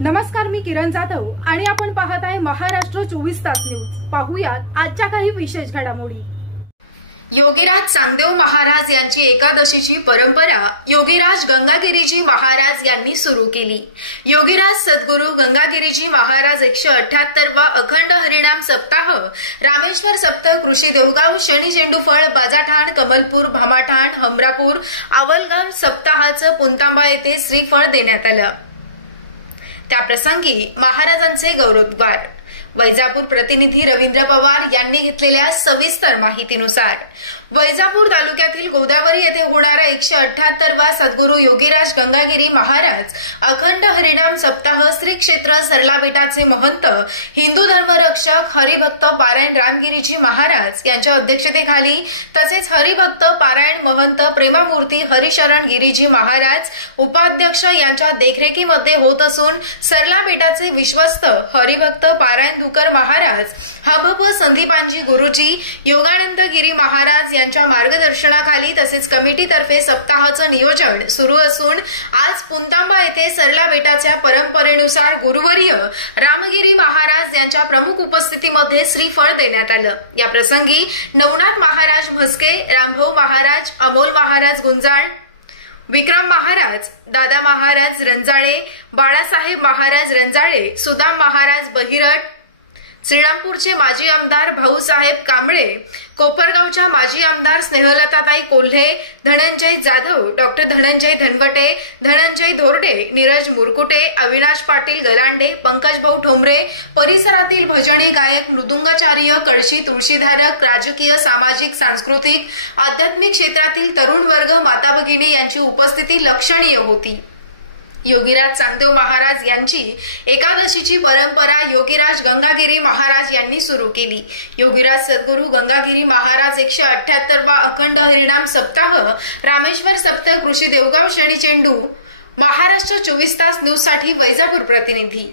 नमस्कार, मी किरण जाधव आणि आपण पाहत आहे महाराष्ट्र 24 तास न्यूज। पाहूयात आजच्या काही विशेष घडामोडी। योगीराज चांगदेव महाराज यांची एकादशीची परंपरा योगीराज गंगागिरीजी महाराज यांनी सुरू केली। योगीराज सद्गुरू गंगागिरीजी महाराज 178वा अखंड हरिनाम सप्ताह रामेश्वर सप्तक कृषी देवगाव शनी चेंडूफळ बाजाठाण कमलपूर भामाठाण हमरापूर आवलगाव सप्ताहाचं पुंतांबा येथे श्रीफळ देण्यात आलं। त्याप्रसंगी महाराजांचे गौरवोद्गार। वैजापूर प्रतिनिधी रवींद्र पवार यांनी घेतलेल्या सविस्तर माहितीनुसार वैजापूर तालुक्यातील गोदावरी येथे होणारा 178वा सद्गुरू योगीराज गंगागिरी महाराज अखंड हरिनाम सप्ताह श्री क्षेत्र सरलाबेटाचे महंत हिंदू धर्मरक्षक हरिभक्त पारायण रामगिरीजी महाराज यांच्या अध्यक्षतेखाली तसेच हरिभक्त पारायण महंत प्रेमामूर्ती हरिशरण गिरीजी महाराज उपाध्यक्ष यांच्या देखरेखीमध्ये होत असून सरलाबेटाचे विश्वस्त हरिभक्त पारायण धुकर महाराज हबप संदीपांजी गुरुजी योगानंद गिरी महाराज यांच्या मार्गदर्शनाखाली तसेच कमिटीतर्फे सप्ताहाचं नियोजन सुरू असून आज पुंतांबा येथे सरला बेटाच्या परंपरेनुसार गुरुवर्य रामगिरी महाराज यांच्या प्रमुख उपस्थितीमध्ये श्रीफळ देण्यात आलं। या प्रसंगी नवनाथ महाराज म्हस्के, रामभाऊ महाराज, अमोल महाराज गुंजाळ, विक्रम महाराज, दादा महाराज रंजाळे, बाळासाहेब महाराज रंजाळे, सुदाम महाराज बहिरट, श्रीरामपूरचे माजी आमदार भाऊसाहेब कांबळे, कोपरगावच्या माजी आमदार स्नेहलताताई कोल्हे, धनंजय जाधव, डॉक्टर धनंजय धनवटे, धनंजय धोरडे, नीरज मुरकुटे, अविनाश पाटील गलांडे, पंकजभाऊ ठोंबरे, परिसरातील भजनी गायक, मृदुंगाचार्य, कळशी, तुळशीधारक, राजकीय, सामाजिक, सांस्कृतिक, आध्यात्मिक क्षेत्रातील तरुण वर्ग, माता भगिनी यांची उपस्थिती लक्षणीय होती। योगीराज चांगदेव महाराज यांची एकादशीची परंपरा योगीराज गंगागिरी महाराज यांनी सुरू केली। योगीराज सद्गुरू गंगागिरी महाराज 178वा अखंड हरिनाम सप्ताह रामेश्वर सप्तक कृषी देवगाव शनी चेंडू। महाराष्ट्र 24 तास न्यूज साठी वैजापूर प्रतिनिधी।